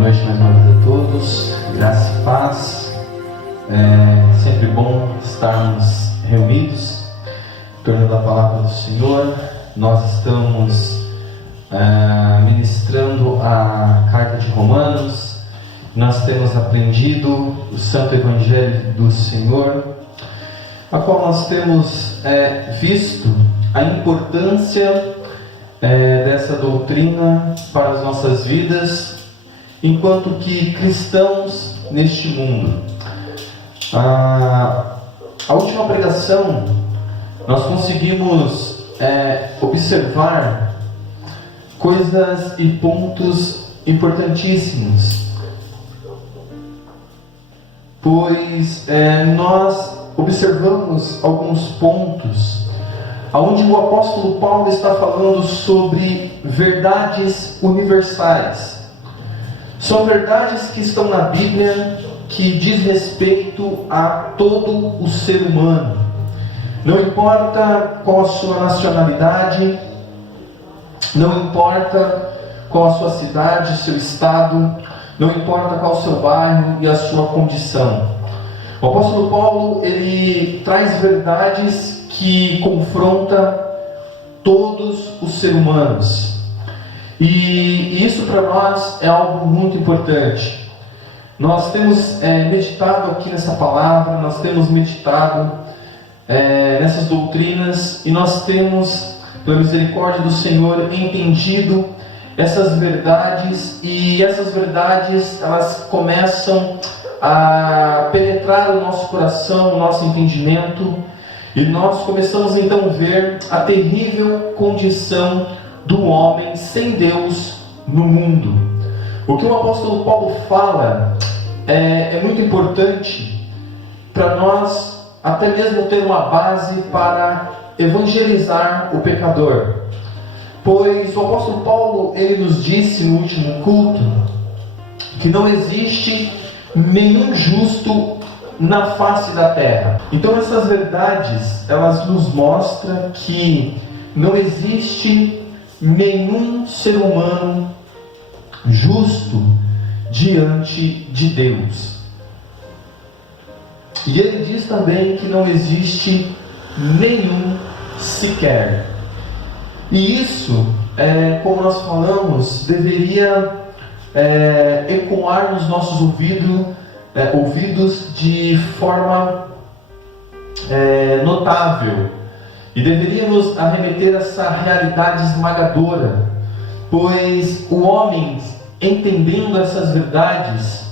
noite mais uma vez a todos, graça e paz. É sempre bom estarmos reunidos em torno da palavra do Senhor. Nós estamos ministrando a carta de Romanos. Nós temos aprendido o Santo Evangelho do Senhor, a qual nós temos visto a importância dessa doutrina para as nossas vidas enquanto que cristãos neste mundo. A última pregação nós conseguimos observar coisas e pontos importantíssimos, pois nós observamos alguns pontos onde o apóstolo Paulo está falando sobre verdades universais. São verdades que estão na Bíblia, que diz respeito a todo o ser humano. Não importa qual a sua nacionalidade, não importa qual a sua cidade, seu estado, não importa qual o seu bairro e a sua condição. O apóstolo Paulo, ele traz verdades que confronta todos os seres humanos. E isso para nós é algo muito importante. Nós temos meditado aqui nessa palavra, nós temos meditado nessas doutrinas, e nós temos, pela misericórdia do Senhor, entendido essas verdades, e essas verdades elas começam a penetrar o nosso coração, o nosso entendimento, e nós começamos então a ver a terrível condição do homem sem Deus no mundo. O que o apóstolo Paulo fala é muito importante para nós, até mesmo ter uma base para evangelizar o pecador. Pois o apóstolo Paulo, ele nos disse no último culto que não existe nenhum justo na face da terra. Então essas verdades, elas nos mostram que não existe nenhum ser humano justo diante de Deus. E ele diz também que não existe nenhum sequer. E isso, como nós falamos, deveria ecoar nos nossos ouvidos de forma notável. E deveríamos arremeter essa realidade esmagadora, pois o homem, entendendo essas verdades,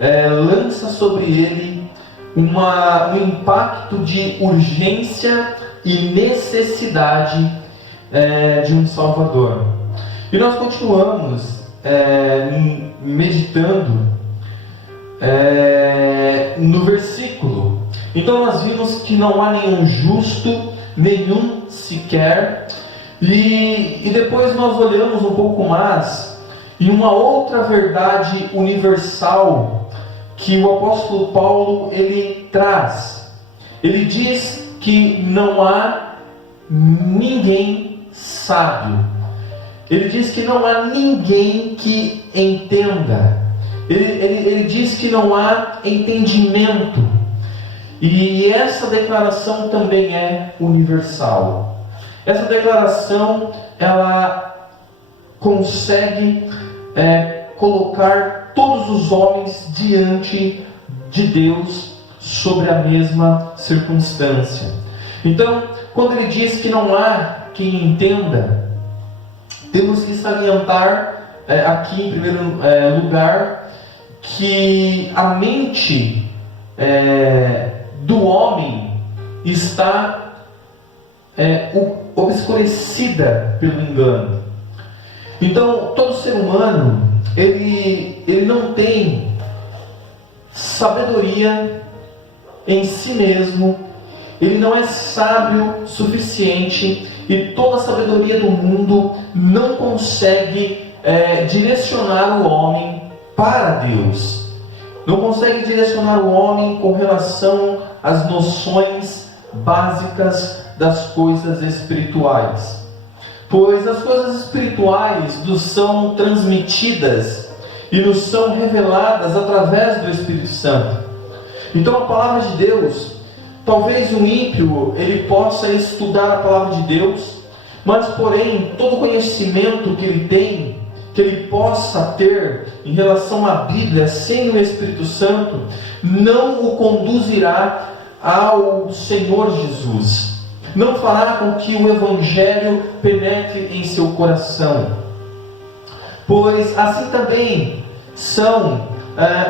lança sobre ele um impacto de urgência e necessidade de um Salvador. E nós continuamos meditando no versículo. Então nós vimos que não há nenhum justo, nenhum sequer, e depois nós olhamos um pouco mais em uma outra verdade universal que o apóstolo Paulo ele traz. Ele diz que não há ninguém sábio. Ele diz que não há ninguém que entenda. Ele diz que não há entendimento. E essa declaração também é universal. Essa declaração, ela consegue colocar todos os homens diante de Deus sobre a mesma circunstância. Então, quando ele diz que não há quem entenda, temos que salientar aqui em primeiro lugar que a mente do homem está obscurecida pelo engano. Então, todo ser humano ele não tem sabedoria em si mesmo, ele não é sábio suficiente, e toda a sabedoria do mundo não consegue direcionar o homem para Deus. Não consegue direcionar o homem com relação às noções básicas das coisas espirituais. Pois as coisas espirituais nos são transmitidas e nos são reveladas através do Espírito Santo. Então a palavra de Deus, talvez um ímpio ele possa estudar a palavra de Deus, mas porém todo conhecimento que ele tem, que ele possa ter em relação à Bíblia sem o Espírito Santo, não o conduzirá ao Senhor Jesus, não fará com que o Evangelho penetre em seu coração, pois assim também são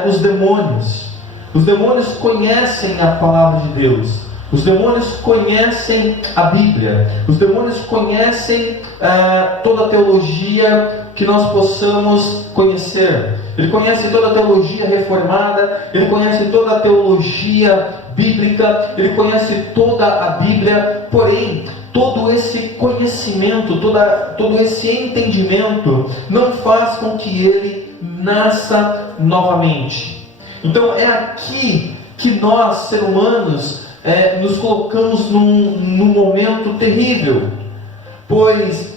os demônios. Os demônios conhecem a palavra de Deus, os demônios conhecem a Bíblia, os demônios conhecem toda a teologia que nós possamos conhecer. Ele conhece toda a teologia reformada, ele conhece toda a teologia bíblica, ele conhece toda a Bíblia, porém, todo esse conhecimento, todo esse entendimento não faz com que ele nasça novamente. Então é aqui que nós, seres humanos, nos colocamos num momento terrível, pois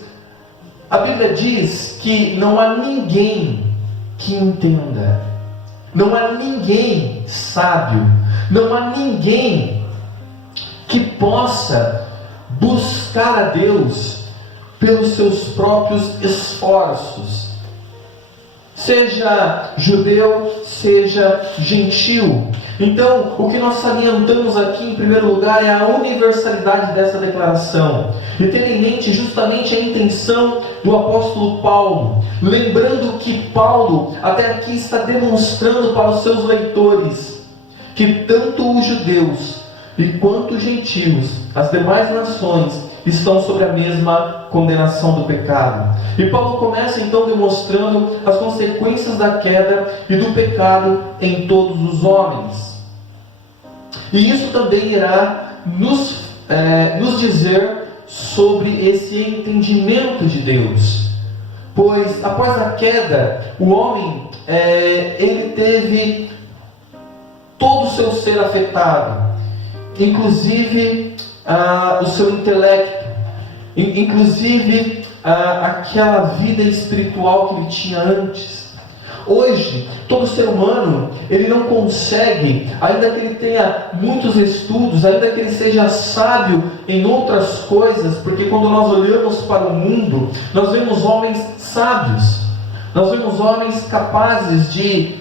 a Bíblia diz que não há ninguém que entenda, não há ninguém sábio, não há ninguém que possa buscar a Deus pelos seus próprios esforços, seja judeu, seja gentil. Então, o que nós salientamos aqui em primeiro lugar é a universalidade dessa declaração, e ter em mente justamente a intenção do apóstolo Paulo, lembrando que Paulo até aqui está demonstrando para os seus leitores que tanto os judeus e quanto os gentios, as demais nações, estão sobre a mesma condenação do pecado. E Paulo começa então demonstrando as consequências da queda e do pecado em todos os homens. E isso também irá nos dizer sobre esse entendimento de Deus, pois após a queda, o homem ele teve todo o seu ser afetado, inclusive o seu intelecto, inclusive aquela vida espiritual que ele tinha antes. Hoje, todo ser humano, ele não consegue, ainda que ele tenha muitos estudos, ainda que ele seja sábio em outras coisas, porque quando nós olhamos para o mundo, nós vemos homens sábios, nós vemos homens capazes de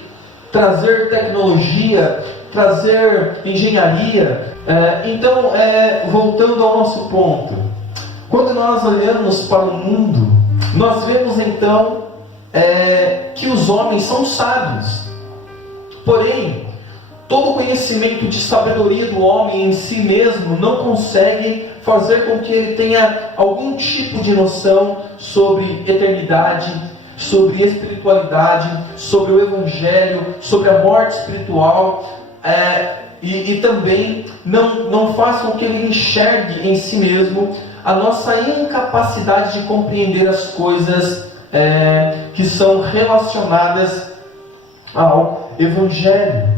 trazer tecnologia, trazer engenharia. Então, voltando ao nosso ponto, quando nós olhamos para o mundo, nós vemos então que os homens são sábios, porém, todo o conhecimento de sabedoria do homem em si mesmo não consegue fazer com que ele tenha algum tipo de noção sobre eternidade, sobre espiritualidade, sobre o Evangelho, sobre a morte espiritual, e também não faz com que ele enxergue em si mesmo a nossa incapacidade de compreender as coisas que são relacionadas ao Evangelho.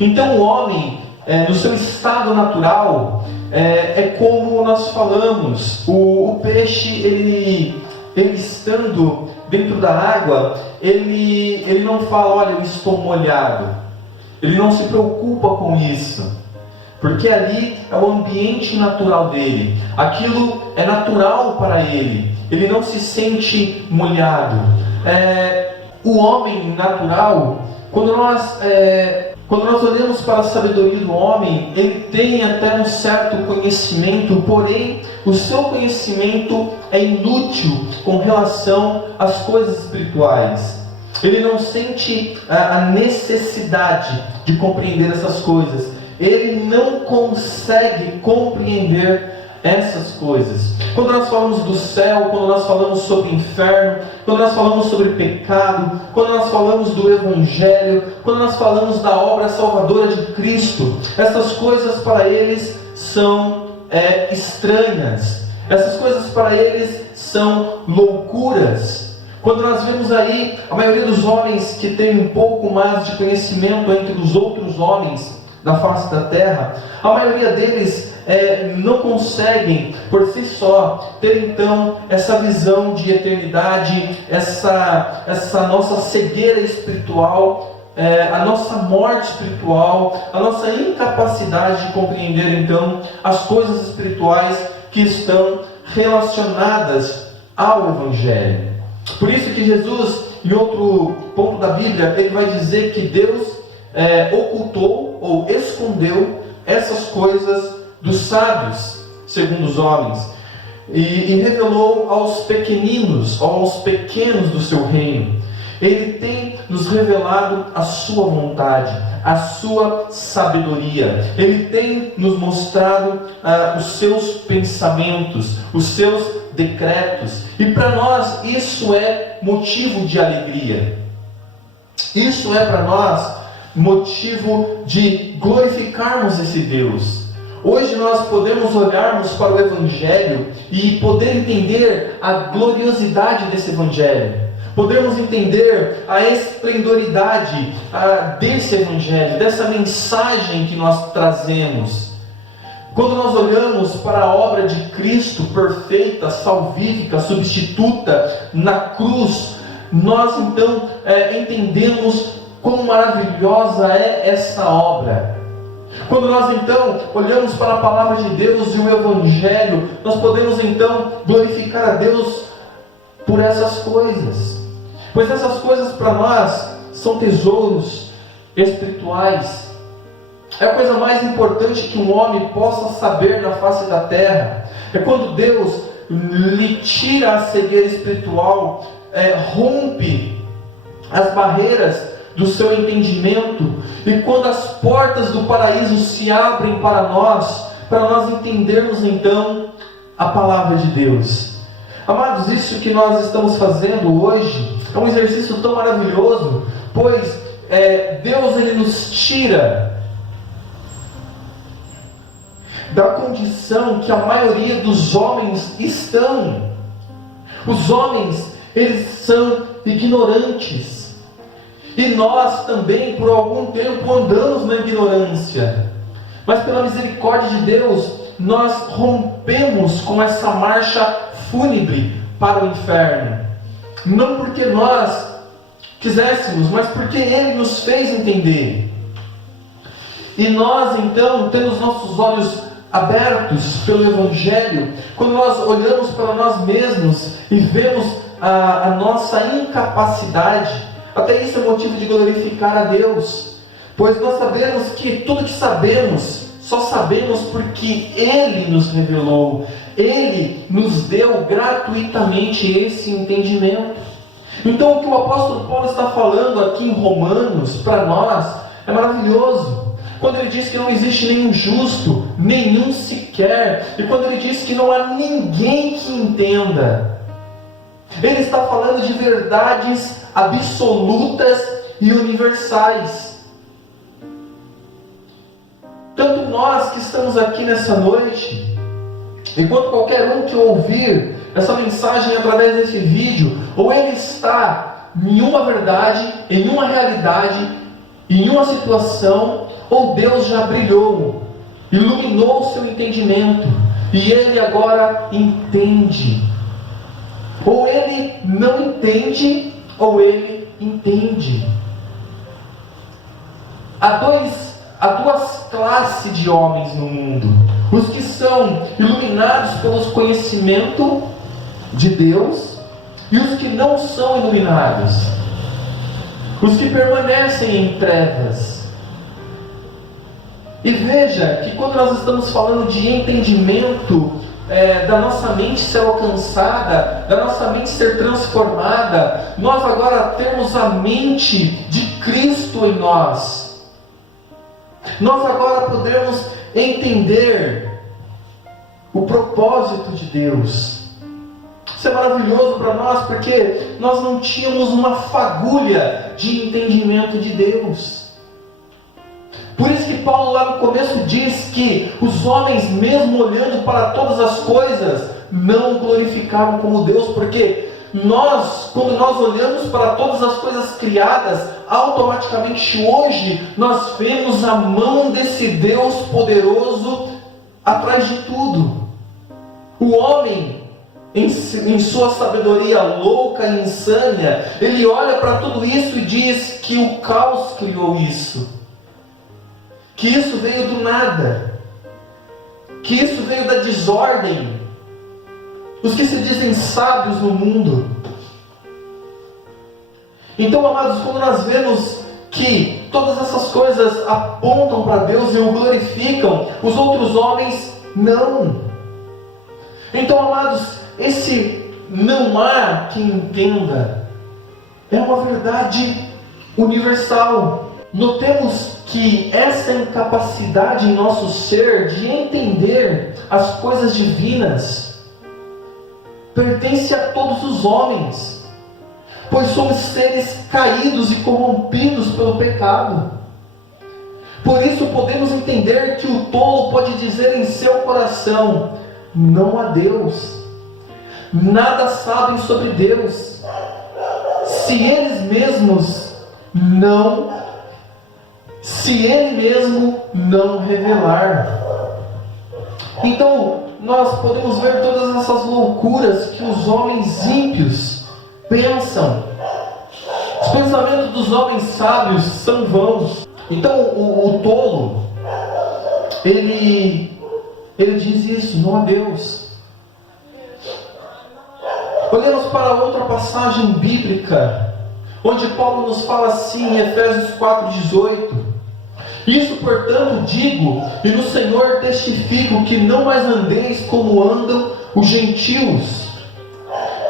Então o homem, no seu estado natural, é como nós falamos, o peixe, ele estando dentro da água, ele não fala, olha, eu estou molhado. Ele não se preocupa com isso, porque ali é o ambiente natural dele, aquilo é natural para ele, ele não se sente molhado. O homem natural, quando nós olhamos para a sabedoria do homem, ele tem até um certo conhecimento, porém o seu conhecimento é inútil com relação às coisas espirituais. Ele não sente a necessidade de compreender essas coisas. Ele não consegue compreender essas coisas. Quando nós falamos do céu, quando nós falamos sobre inferno, quando nós falamos sobre pecado, quando nós falamos do Evangelho, quando nós falamos da obra salvadora de Cristo, essas coisas para eles são estranhas. Essas coisas para eles são loucuras. Quando nós vemos aí a maioria dos homens que tem um pouco mais de conhecimento entre os outros homens, da face da terra, a maioria deles não conseguem, por si só, ter então essa visão de eternidade, essa nossa cegueira espiritual, a nossa morte espiritual, a nossa incapacidade de compreender então as coisas espirituais que estão relacionadas ao Evangelho. Por isso que Jesus, em outro ponto da Bíblia, ele vai dizer que Deus ocultou ou escondeu essas coisas dos sábios, segundo os homens, e revelou aos pequeninos, aos pequenos do seu reino. Ele tem nos revelado a sua vontade, a sua sabedoria. Ele tem nos mostrado os seus pensamentos, os seus decretos. E para nós isso é motivo de alegria. Isso é para nós motivo de glorificarmos esse Deus. Hoje nós podemos olharmos para o Evangelho e poder entender a gloriosidade desse Evangelho. Podemos entender a esplendoridade desse Evangelho, dessa mensagem que nós trazemos. Quando nós olhamos para a obra de Cristo perfeita, salvífica, substituta na cruz, nós então entendemos quão maravilhosa é essa obra. Quando nós então olhamos para a palavra de Deus e o Evangelho, nós podemos então glorificar a Deus por essas coisas. Pois essas coisas para nós são tesouros espirituais. É a coisa mais importante que um homem possa saber na face da terra. É quando Deus lhe tira a cegueira espiritual, rompe as barreiras do seu entendimento, e quando as portas do paraíso se abrem para nós entendermos então a palavra de Deus. Amados, isso que nós estamos fazendo hoje é um exercício tão maravilhoso, pois Deus ele nos tira da condição que a maioria dos homens estão. Os homens, eles são ignorantes, e nós também por algum tempo andamos na ignorância, mas pela misericórdia de Deus nós rompemos com essa marcha fúnebre para o inferno. Não porque nós quiséssemos, mas porque Ele nos fez entender. E nós então temos nossos olhos abertos pelo Evangelho, quando nós olhamos para nós mesmos e vemos a nossa incapacidade. Até isso é motivo de glorificar a Deus, pois nós sabemos que tudo que sabemos, só sabemos porque Ele nos revelou. Ele nos deu gratuitamente esse entendimento. Então o que o apóstolo Paulo está falando aqui em Romanos para nós é maravilhoso. Quando ele diz que não existe nenhum justo, nenhum sequer, e quando ele diz que não há ninguém que entenda, ele está falando de verdades absolutas e universais. Tanto nós que estamos aqui nessa noite, enquanto qualquer um que ouvir essa mensagem através desse vídeo, ou ele está em uma verdade, em uma realidade, em uma situação, ou Deus já brilhou, iluminou o seu entendimento, e ele agora entende. Ou ele não entende, ou ele entende. Há duas classes de homens no mundo: os que são iluminados pelo conhecimento de Deus, e os que não são iluminados, os que permanecem em trevas. E veja que quando nós estamos falando de entendimento, da nossa mente ser alcançada, da nossa mente ser transformada, nós agora temos a mente de Cristo em nós. Nós agora podemos entender o propósito de Deus. Isso é maravilhoso para nós, porque nós não tínhamos uma fagulha de entendimento de Deus. Por isso que Paulo lá no começo diz que os homens, mesmo olhando para todas as coisas, não glorificavam como Deus, porque quando nós olhamos para todas as coisas criadas, automaticamente hoje nós vemos a mão desse Deus poderoso atrás de tudo. O homem, em sua sabedoria louca e insânia, ele olha para tudo isso e diz que o caos criou isso, que isso veio do nada, que isso veio da desordem. Os que se dizem sábios no mundo. Então, amados, quando nós vemos que todas essas coisas apontam para Deus e o glorificam, os outros homens não. Então, amados, esse não há quem entenda é uma verdade universal. Notemos que essa incapacidade em nosso ser de entender as coisas divinas pertence a todos os homens, pois somos seres caídos e corrompidos pelo pecado. Por isso podemos entender que o tolo pode dizer em seu coração: não há Deus, nada sabem sobre Deus, se Ele mesmo não revelar. Então, nós podemos ver todas essas loucuras que os homens ímpios pensam. Os pensamentos dos homens sábios são vãos. Então, o tolo, ele diz isso: não há Deus. Olhamos para outra passagem bíblica, onde Paulo nos fala assim, em Efésios 4,18: isso, portanto, digo, e no Senhor testifico, que não mais andeis como andam os gentios,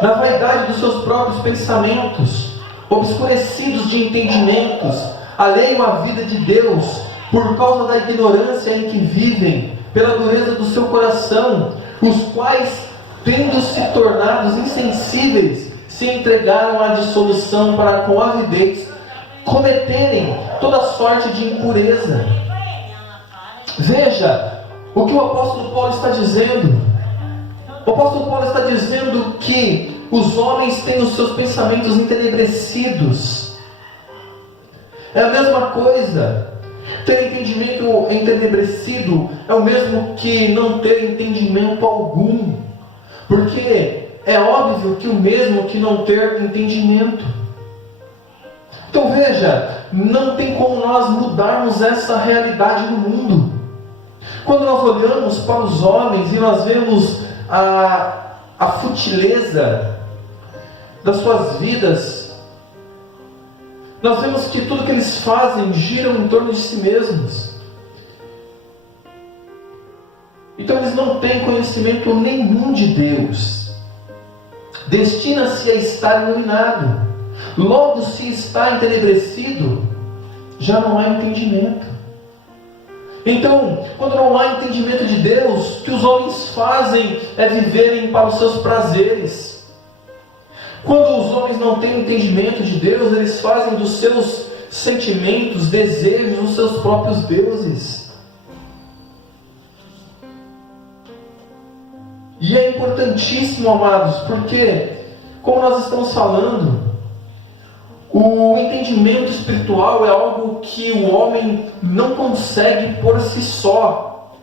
na vaidade dos seus próprios pensamentos, obscurecidos de entendimentos, alheio à vida de Deus, por causa da ignorância em que vivem, pela dureza do seu coração, os quais, tendo se tornados insensíveis, se entregaram à dissolução para com avidez cometerem toda sorte de impureza. Veja o que o apóstolo Paulo está dizendo. O apóstolo Paulo está dizendo que os homens têm os seus pensamentos entenebrecidos. É a mesma coisa. Ter entendimento entenebrecido é o mesmo que não ter entendimento algum. Porque é óbvio que o mesmo que não ter entendimento. Então veja, não tem como nós mudarmos essa realidade no mundo. Quando nós olhamos para os homens e nós vemos a futileza das suas vidas, nós vemos que tudo que eles fazem gira em torno de si mesmos. Então eles não têm conhecimento nenhum de Deus. Destina-se a estar iluminado. Logo, se está entenebrecido, já não há entendimento. Então, quando não há entendimento de Deus, o que os homens fazem é viverem para os seus prazeres. Quando os homens não têm entendimento de Deus, eles fazem dos seus sentimentos, desejos, os seus próprios deuses. E é importantíssimo, amados, porque, como nós estamos falando, o entendimento espiritual é algo que o homem não consegue por si só.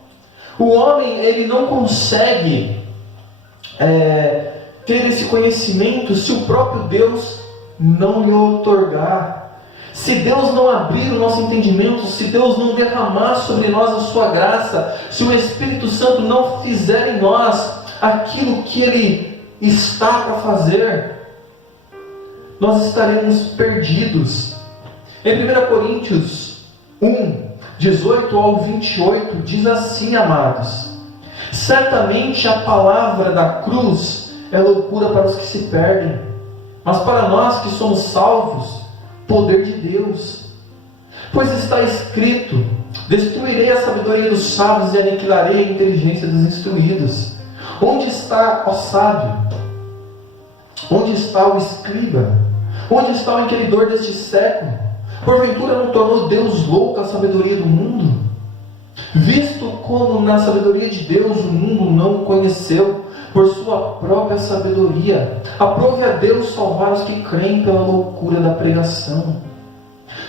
O homem, ele não consegue ter esse conhecimento se o próprio Deus não lhe outorgar. Se Deus não abrir o nosso entendimento, se Deus não derramar sobre nós a sua graça, se o Espírito Santo não fizer em nós aquilo que Ele está para fazer, nós estaremos perdidos. Em 1 Coríntios 1, 18 ao 28, diz assim, amados: certamente a palavra da cruz é loucura para os que se perdem, mas para nós que somos salvos, poder de Deus. Pois está escrito: destruirei a sabedoria dos sábios e aniquilarei a inteligência dos instruídos. Onde está, ó sábio? Onde está o escriba? Onde está o inquiridor deste século? Porventura não tornou Deus louco a sabedoria do mundo? Visto como na sabedoria de Deus o mundo não o conheceu, por sua própria sabedoria, aprove a Deus salvar os que creem pela loucura da pregação.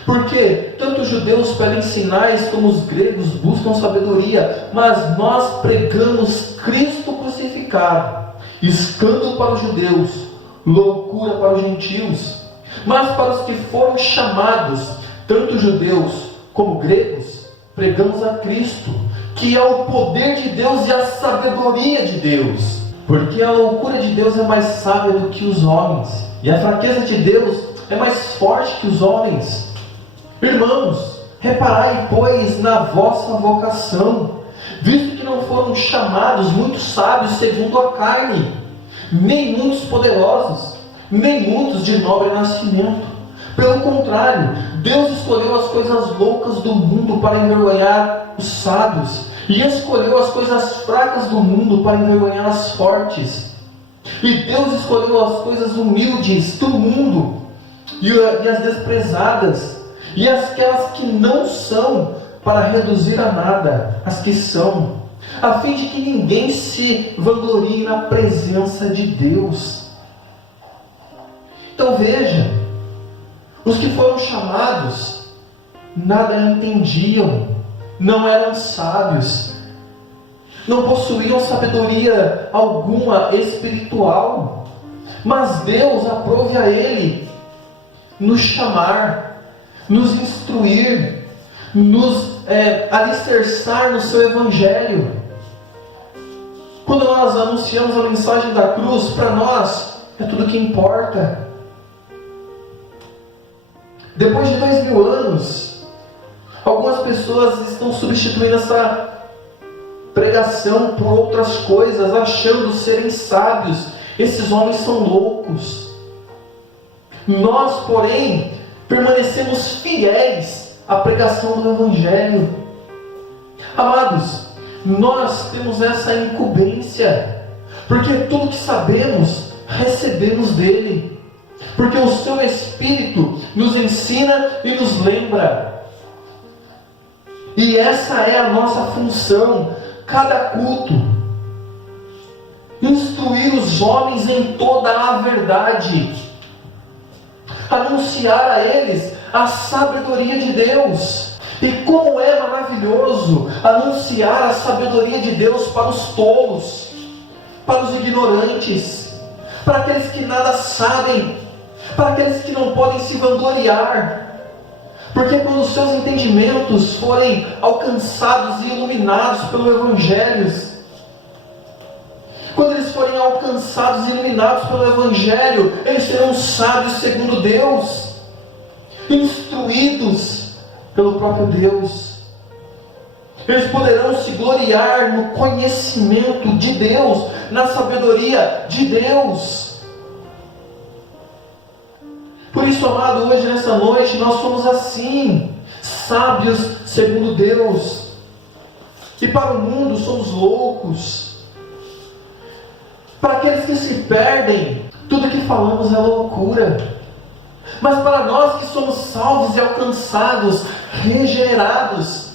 Porque tanto os judeus pedem sinais como os gregos buscam sabedoria, mas nós pregamos Cristo crucificado, escândalo para os judeus, loucura para os gentios. Mas para os que foram chamados, tanto judeus como gregos, pregamos a Cristo, que é o poder de Deus e a sabedoria de Deus. Porque a loucura de Deus é mais sábia do que os homens, e a fraqueza de Deus é mais forte que os homens. Irmãos, reparai, pois, na vossa vocação, visto que não foram chamados muitos sábios segundo a carne, nem muitos poderosos, nem muitos de nobre nascimento. Pelo contrário, Deus escolheu as coisas loucas do mundo para envergonhar os sábios, e escolheu as coisas fracas do mundo para envergonhar as fortes. E Deus escolheu as coisas humildes do mundo, e as desprezadas, e aquelas que não são, para reduzir a nada as que são, a fim de que ninguém se vanglorie na presença de Deus. Então veja, os que foram chamados nada entendiam, não eram sábios, não possuíam sabedoria alguma espiritual, mas Deus aprove a ele nos chamar, nos instruir, nos alicerçar no seu Evangelho. Quando nós anunciamos a mensagem da cruz, para nós é tudo que importa. Depois de 2000 anos, algumas pessoas estão substituindo essa pregação por outras coisas, achando serem sábios. Esses homens são loucos. Nós, porém, permanecemos fiéis à pregação do Evangelho. Amados, nós temos essa incumbência, porque tudo que sabemos, recebemos dele. Porque o seu Espírito nos ensina e nos lembra. E essa é a nossa função, cada culto. Instruir os homens em toda a verdade. Anunciar a eles a sabedoria de Deus. E como é maravilhoso anunciar a sabedoria de Deus para os tolos, para os ignorantes, para aqueles que nada sabem, para aqueles que não podem se vangloriar. Porque quando os seus entendimentos forem alcançados e iluminados pelo Evangelho, quando eles forem alcançados e iluminados pelo Evangelho, eles serão sábios segundo Deus, instruídos pelo próprio Deus. Eles poderão se gloriar no conhecimento de Deus, na sabedoria de Deus. Por isso, amado, hoje, nessa noite, nós somos assim, sábios segundo Deus. E para o mundo somos loucos. Para aqueles que se perdem, tudo que falamos é loucura. Mas para nós que somos salvos e alcançados, regenerados,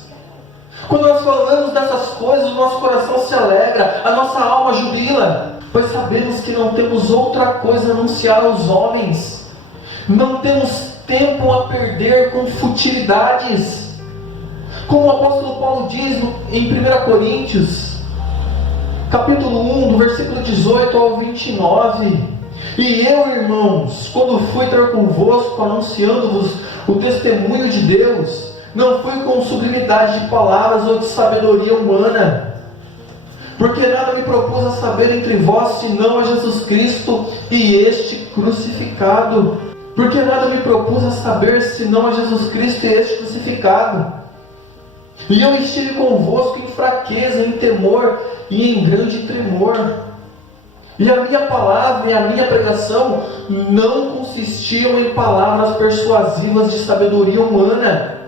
quando nós falamos dessas coisas, o nosso coração se alegra, a nossa alma jubila, pois sabemos que não temos outra coisa a anunciar aos homens. Não temos tempo a perder com futilidades. Como o apóstolo Paulo diz em 1 Coríntios, capítulo 1, do versículo 18 ao 29. E eu, irmãos, quando fui ter convosco, anunciando-vos o testemunho de Deus, não fui com sublimidade de palavras ou de sabedoria humana, porque nada me propus a saber entre vós, senão a Jesus Cristo e este crucificado. Porque nada me propus a saber, senão a Jesus Cristo e este crucificado. E eu estive convosco em fraqueza, em temor e em grande tremor. E a minha palavra e a minha pregação não consistiam em palavras persuasivas de sabedoria humana,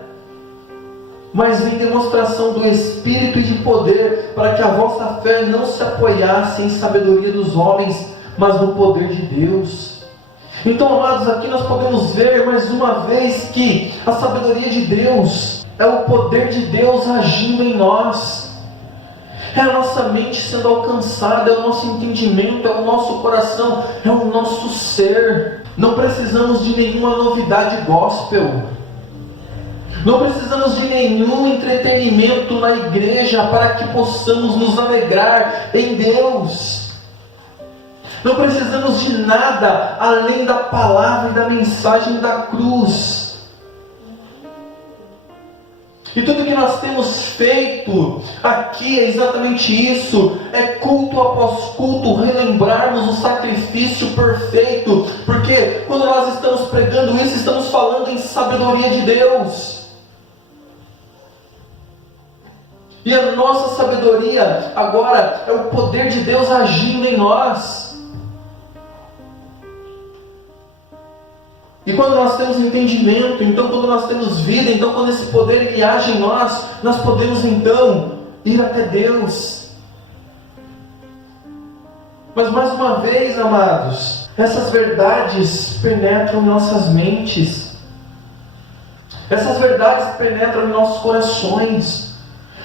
mas em demonstração do Espírito e de poder, para que a vossa fé não se apoiasse em sabedoria dos homens, mas no poder de Deus. Então, amados, aqui nós podemos ver mais uma vez que a sabedoria de Deus é o poder de Deus agindo em nós. É a nossa mente sendo alcançada, é o nosso entendimento, é o nosso coração, é o nosso ser. Não precisamos de nenhuma novidade gospel. Não precisamos de nenhum entretenimento na igreja para que possamos nos alegrar em Deus. Não precisamos de nada além da palavra e da mensagem da cruz. E tudo que nós temos feito aqui é exatamente isso. É culto após culto, relembrarmos o sacrifício perfeito. Porque quando nós estamos pregando isso, estamos falando em sabedoria de Deus. E a nossa sabedoria agora é o poder de Deus agindo em nós. E quando nós temos entendimento, então quando nós temos vida, então quando esse poder ele age em nós, nós podemos então ir até Deus. Mas mais uma vez, amados, essas verdades penetram em nossas mentes. Essas verdades penetram em nossos corações.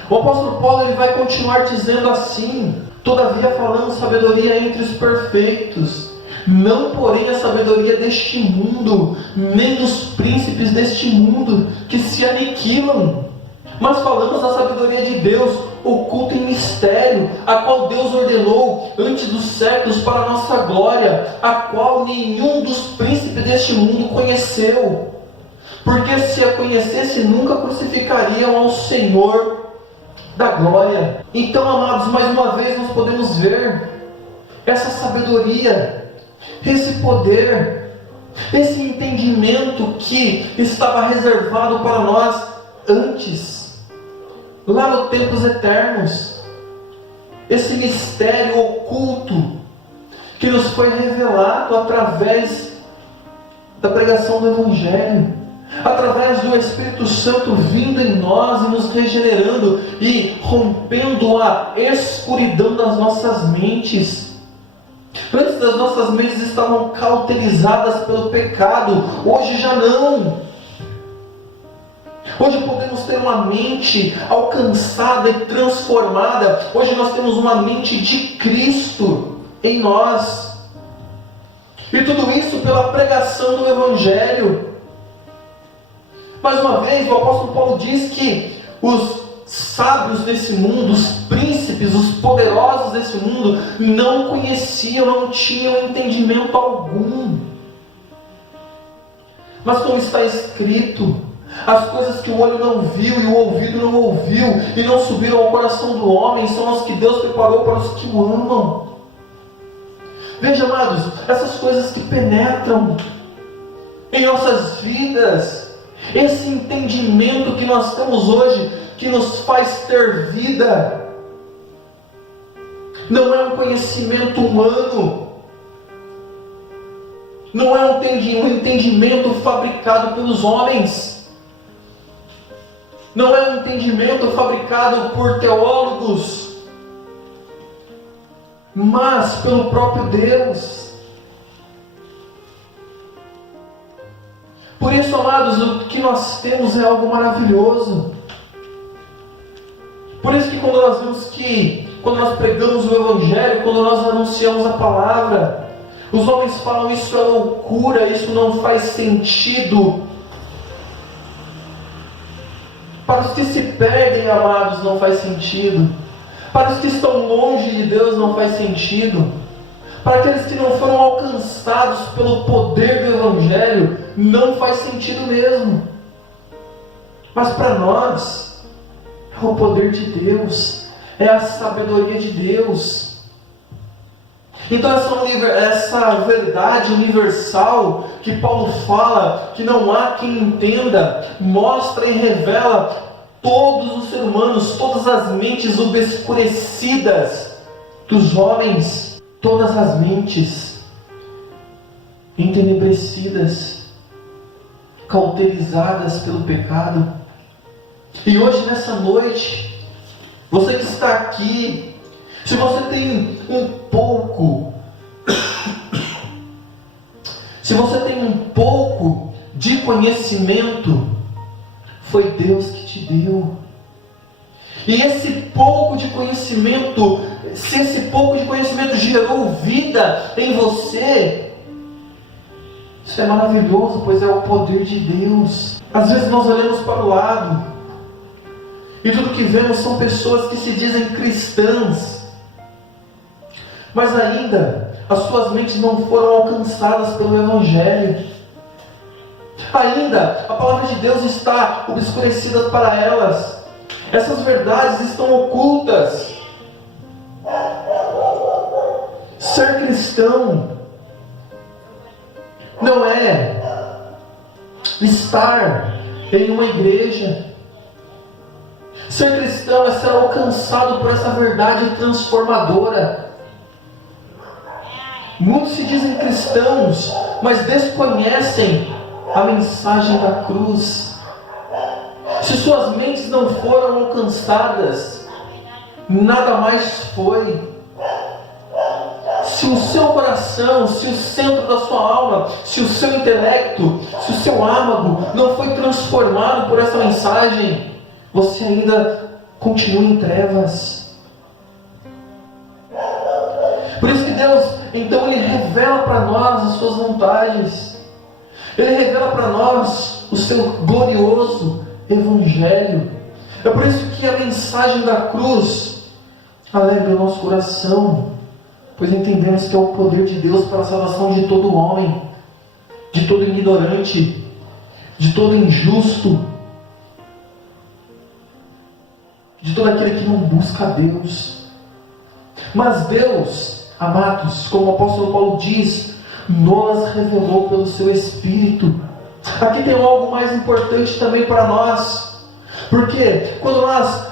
O apóstolo Paulo ele vai continuar dizendo assim: todavia falamos sabedoria entre os perfeitos, não porém a sabedoria deste mundo, nem dos príncipes deste mundo, que se aniquilam. Mas falamos da sabedoria de Deus, oculta em mistério, a qual Deus ordenou antes dos séculos para a nossa glória, a qual nenhum dos príncipes deste mundo conheceu. Porque se a conhecesse, nunca crucificariam ao Senhor da glória. Então, amados, mais uma vez nós podemos ver essa sabedoria, esse poder, esse entendimento que estava reservado para nós antes, lá nos tempos eternos, esse mistério oculto que nos foi revelado através da pregação do Evangelho, através do Espírito Santo vindo em nós e nos regenerando e rompendo a escuridão das nossas mentes. Antes as nossas mentes estavam cauterizadas pelo pecado, hoje já não. Hoje podemos ter uma mente alcançada e transformada. Hoje nós temos uma mente de Cristo em nós. E tudo isso pela pregação do Evangelho. Mais uma vez, o apóstolo Paulo diz que os sábios desse mundo, os príncipes, os poderosos desse mundo, não conheciam, não tinham entendimento algum. Mas como está escrito, as coisas que o olho não viu e o ouvido não ouviu e não subiram ao coração do homem, são as que Deus preparou para os que o amam. Veja, amados, essas coisas que penetram em nossas vidas, esse entendimento que nós temos hoje, que nos faz ter vida, não é um conhecimento humano, não é um entendimento fabricado pelos homens, não é um entendimento fabricado por teólogos, mas pelo próprio Deus. Por isso, amados, o que nós temos é algo maravilhoso. Por isso que quando nós pregamos o Evangelho, quando nós anunciamos a palavra, os homens falam: isso é loucura, isso não faz sentido. Para os que se perdem, amados, não faz sentido. Para os que estão longe de Deus, não faz sentido. Para aqueles que não foram alcançados pelo poder do Evangelho, não faz sentido mesmo. Mas para nós, é o poder de Deus, é a sabedoria de Deus. Então essa verdade universal que Paulo fala, que não há quem entenda, mostra e revela todos os seres humanos, todas as mentes obscurecidas dos homens, todas as mentes entenebrecidas, cauterizadas pelo pecado. E hoje, nessa noite, você que está aqui, se você tem um pouco de conhecimento, foi Deus que te deu. E esse pouco de conhecimento, se esse pouco de conhecimento gerou vida em você, Isso é maravilhoso, pois é o poder de Deus. Às vezes nós olhamos para o lado e tudo que vemos são pessoas que se dizem cristãs, mas ainda as suas mentes não foram alcançadas pelo Evangelho. Ainda a palavra de Deus está obscurecida para elas. Essas verdades estão ocultas. Ser cristão não é estar em uma igreja. Ser cristão é ser alcançado por essa verdade transformadora. Muitos se dizem cristãos, mas desconhecem a mensagem da cruz. Se suas mentes não foram alcançadas, nada mais foi. Se o seu coração, se o centro da sua alma, se o seu intelecto, se o seu âmago não foi transformado por essa mensagem, você ainda continua em trevas. Por isso que Deus, então, Ele revela para nós as suas vontades. Ele revela para nós o seu glorioso Evangelho. É por isso que a mensagem da cruz alegra o nosso coração, pois entendemos que é o poder de Deus para a salvação de todo homem, de todo ignorante, de todo injusto, de todo aquele que não busca a Deus. Mas Deus, amados, como o apóstolo Paulo diz, nos revelou pelo seu Espírito. Aqui tem algo mais importante também para nós, porque quando nós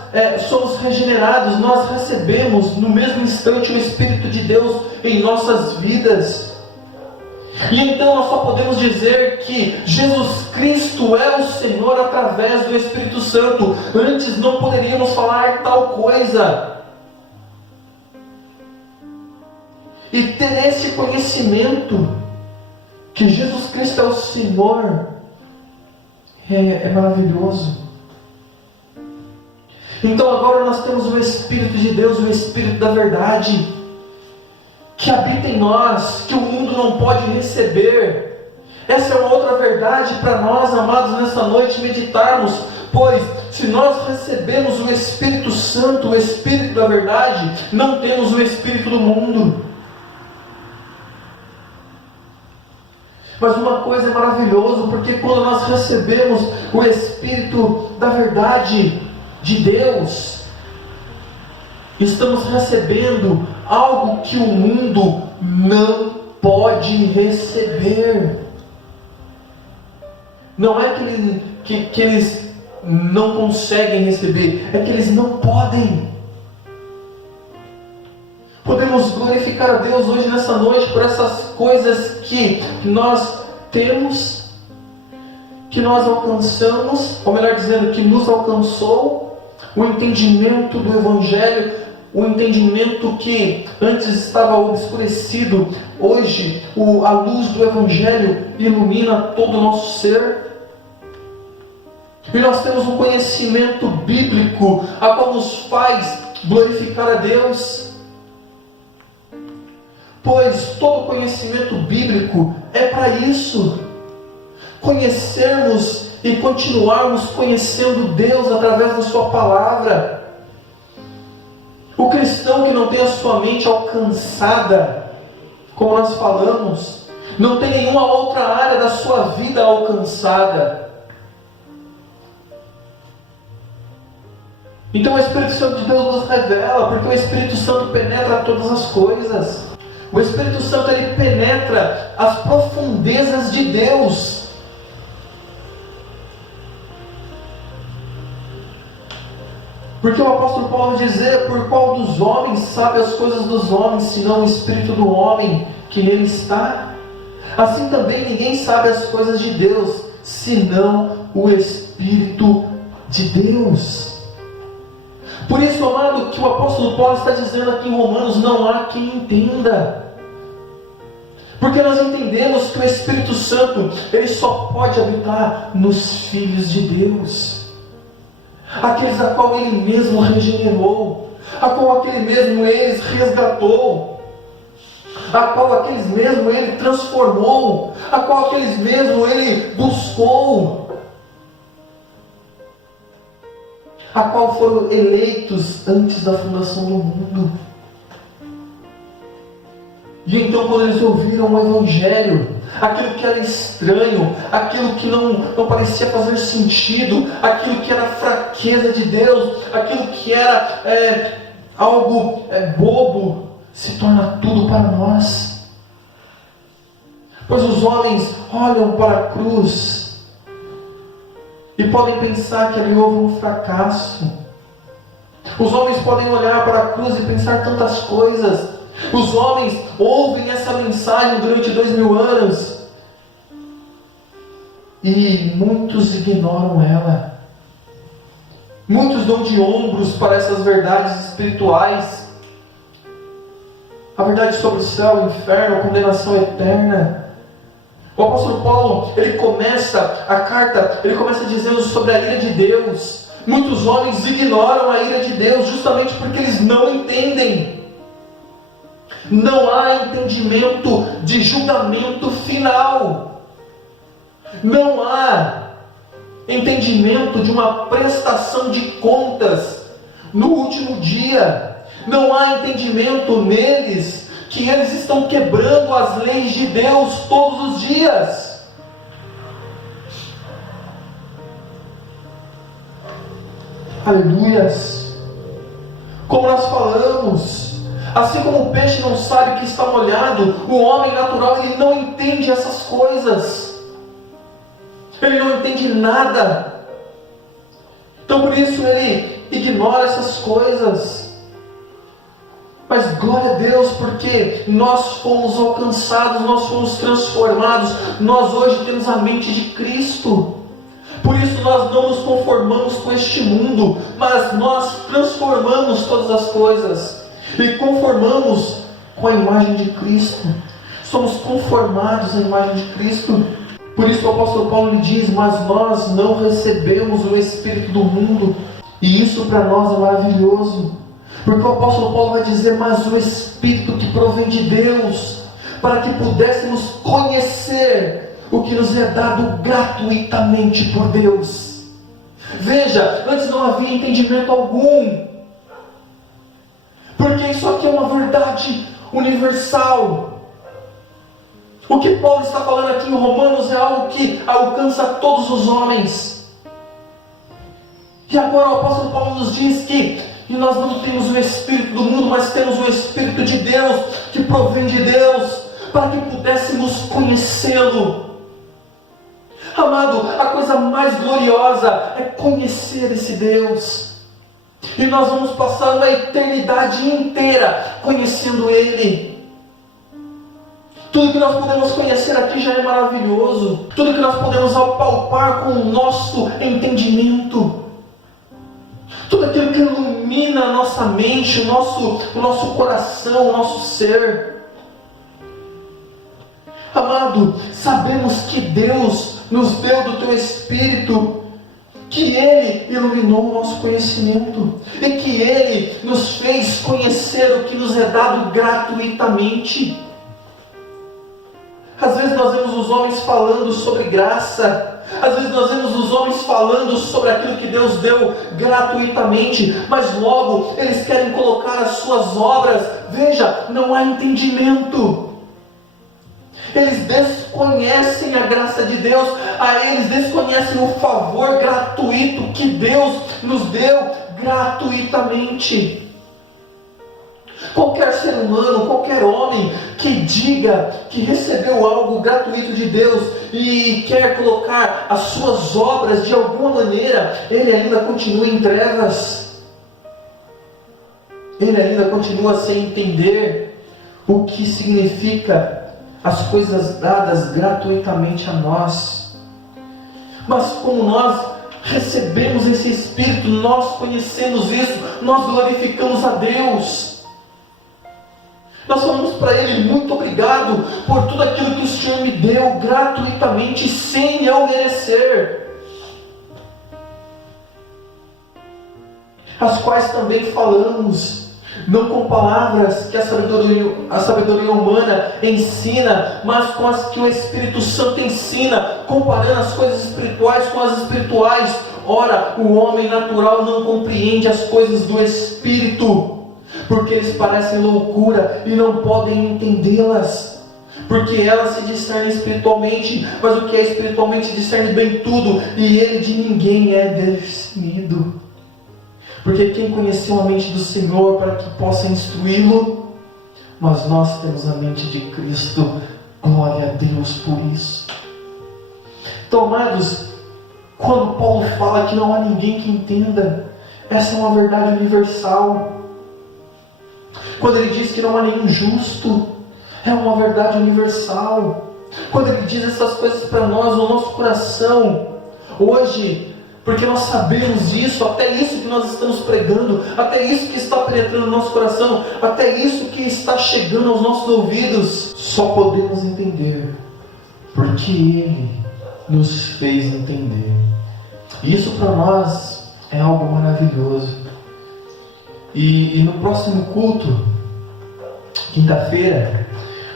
somos regenerados, nós recebemos no mesmo instante o Espírito de Deus em nossas vidas. E então nós só podemos dizer que Jesus Cristo é o Senhor através do Espírito Santo. Antes não poderíamos falar tal coisa. E ter esse conhecimento que Jesus Cristo é o Senhor é maravilhoso. Então agora nós temos o Espírito de Deus, o Espírito da verdade, que habita em nós, que o mundo não pode receber. Essa é uma outra verdade para nós, amados, nessa noite meditarmos, pois se nós recebemos o Espírito Santo, o Espírito da verdade, não temos o Espírito do mundo. Mas uma coisa é maravilhosa, porque quando nós recebemos o Espírito da verdade de Deus, estamos recebendo algo que o mundo não pode receber. Não é que eles não conseguem receber, é que eles não podem. Podemos glorificar a Deus hoje nessa noite por essas coisas que nós temos, que nós alcançamos, ou melhor dizendo, que nos alcançou, o entendimento do Evangelho, o entendimento que antes estava obscurecido, hoje a luz do Evangelho ilumina todo o nosso ser. E nós temos um conhecimento bíblico, a qual nos faz glorificar a Deus. Pois todo conhecimento bíblico é para isso. Conhecermos e continuarmos conhecendo Deus através da sua palavra. O cristão que não tem a sua mente alcançada, como nós falamos, não tem nenhuma outra área da sua vida alcançada. Então o Espírito Santo de Deus nos revela, porque o Espírito Santo penetra todas as coisas. O Espírito Santo, ele penetra as profundezas de Deus. Porque o apóstolo Paulo dizia: por qual dos homens sabe as coisas dos homens, senão o Espírito do homem que nele está? Assim também ninguém sabe as coisas de Deus, senão o Espírito de Deus. Por isso, amado, que o apóstolo Paulo está dizendo aqui em Romanos: não há quem entenda. Porque nós entendemos que o Espírito Santo, ele só pode habitar nos filhos de Deus, aqueles a qual ele mesmo regenerou, a qual aquele mesmo eles resgatou, a qual aqueles mesmo ele transformou, a qual aqueles mesmo ele buscou, a qual foram eleitos antes da fundação do mundo. E então, quando eles ouviram o Evangelho, aquilo que era estranho, aquilo que não parecia fazer sentido, aquilo que era fraqueza de Deus, aquilo que era algo bobo, se torna tudo para nós. Pois os homens olham para a cruz e podem pensar que ali houve um fracasso. Os homens podem olhar para a cruz e pensar tantas coisas. Os homens ouvem essa mensagem durante 2000 anos e muitos ignoram ela. Muitos dão de ombros para essas verdades espirituais. A verdade sobre o céu, o inferno, a condenação eterna. O apóstolo Paulo, ele começa a carta, ele começa dizendo sobre a ira de Deus. Muitos homens ignoram a ira de Deus justamente porque eles não entendem. Não há entendimento de julgamento final. Não há entendimento de uma prestação de contas no último dia. Não há entendimento neles que eles estão quebrando as leis de Deus todos os dias. Aleluias! Como nós falamos, assim como o peixe não sabe que está molhado, o homem natural ele não entende essas coisas. Ele não entende nada. Então por isso ele ignora essas coisas. Mas glória a Deus, porque nós fomos alcançados, nós fomos transformados. Nós hoje temos a mente de Cristo. Por isso nós não nos conformamos com este mundo, mas nós transformamos todas as coisas e conformamos com a imagem de Cristo. Somos conformados à imagem de Cristo. Por isso o apóstolo Paulo lhe diz: mas nós não recebemos o Espírito do mundo. E isso para nós é maravilhoso, porque o apóstolo Paulo vai dizer: mas o Espírito que provém de Deus, para que pudéssemos conhecer o que nos é dado gratuitamente por Deus. Veja, antes não havia entendimento algum, porque isso aqui é uma verdade universal. O que Paulo está falando aqui em Romanos é algo que alcança todos os homens. E agora o apóstolo Paulo nos diz que nós não temos o Espírito do mundo, mas temos o Espírito de Deus, que provém de Deus, para que pudéssemos conhecê-lo. Amado, a coisa mais gloriosa é conhecer esse Deus. E nós vamos passar uma eternidade inteira conhecendo Ele. Tudo que nós podemos conhecer aqui já é maravilhoso. Tudo que nós podemos apalpar com o nosso entendimento. Tudo aquilo que ilumina a nossa mente, o nosso coração, o nosso ser. Amado, sabemos que Deus nos deu do Teu Espírito, que Ele iluminou o nosso conhecimento, e que Ele nos fez conhecer o que nos é dado gratuitamente. Às vezes nós vemos os homens falando sobre graça, às vezes nós vemos os homens falando sobre aquilo que Deus deu gratuitamente, mas logo eles querem colocar as suas obras. Veja, não há entendimento. Eles desconhecem a graça de Deus, eles desconhecem o favor gratuito que Deus nos deu gratuitamente. Qualquer ser humano, qualquer homem que diga que recebeu algo gratuito de Deus e quer colocar as suas obras de alguma maneira, ele ainda continua em trevas. Ele ainda continua sem entender o que significa as coisas dadas gratuitamente a nós. Mas como nós recebemos esse Espírito, nós conhecemos isso, nós glorificamos a Deus. Nós falamos para Ele: muito obrigado por tudo aquilo que o Senhor me deu gratuitamente, sem eu merecer. As quais também falamos, Não com palavras que a sabedoria humana ensina, mas com as que o Espírito Santo ensina, comparando as coisas espirituais com as espirituais. Ora, o homem natural não compreende as coisas do Espírito, porque eles parecem loucura e não podem entendê-las, porque elas se discernem espiritualmente, mas o que é espiritualmente discerne bem tudo, e ele de ninguém é discernido. Porque quem conheceu a mente do Senhor para que possa instruí-lo? Mas nós temos a mente de Cristo. Glória a Deus por isso. Então, amados, quando Paulo fala que não há ninguém que entenda, essa é uma verdade universal. Quando ele diz que não há nenhum justo, é uma verdade universal. Quando ele diz essas coisas para nós, no nosso coração, hoje, porque nós sabemos isso, até isso que nós estamos pregando, até isso que está penetrando no nosso coração, até isso que está chegando aos nossos ouvidos, só podemos entender porque Ele nos fez entender. Isso para nós é algo maravilhoso. E no próximo culto, quinta-feira,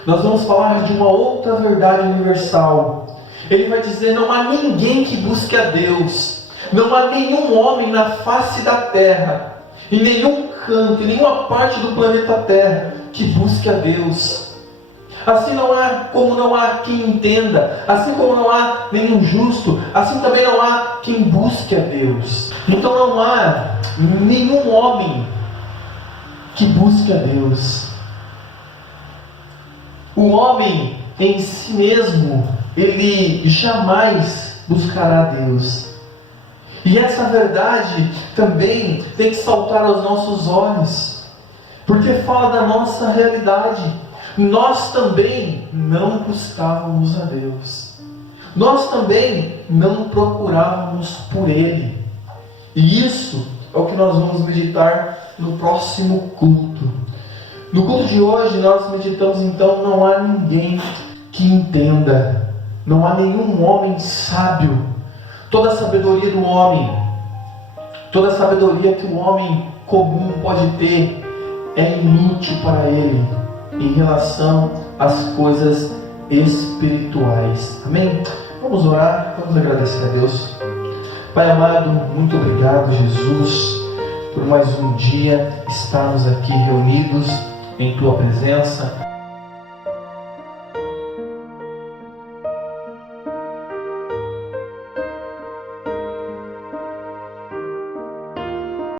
nós vamos falar de uma outra verdade universal. Ele vai dizer: não há ninguém que busque a Deus. Não há nenhum homem na face da terra, em nenhum canto, em nenhuma parte do planeta Terra, que busque a Deus. Assim como não há quem entenda, assim como não há nenhum justo, assim também não há quem busque a Deus. Então não há nenhum homem que busque a Deus. O homem em si mesmo, ele jamais buscará a Deus. E essa verdade também tem que saltar aos nossos olhos, porque fala da nossa realidade. Nós também não buscávamos a Deus. Nós também não procurávamos por Ele. E isso é o que nós vamos meditar no próximo culto. No culto de hoje nós meditamos então: não há ninguém que entenda, não há nenhum homem sábio. Toda a sabedoria do homem, toda a sabedoria que o homem comum pode ter, é inútil para ele em relação às coisas espirituais. Amém? Vamos orar, vamos agradecer a Deus. Pai amado, muito obrigado, Jesus, por mais um dia estarmos aqui reunidos em Tua presença.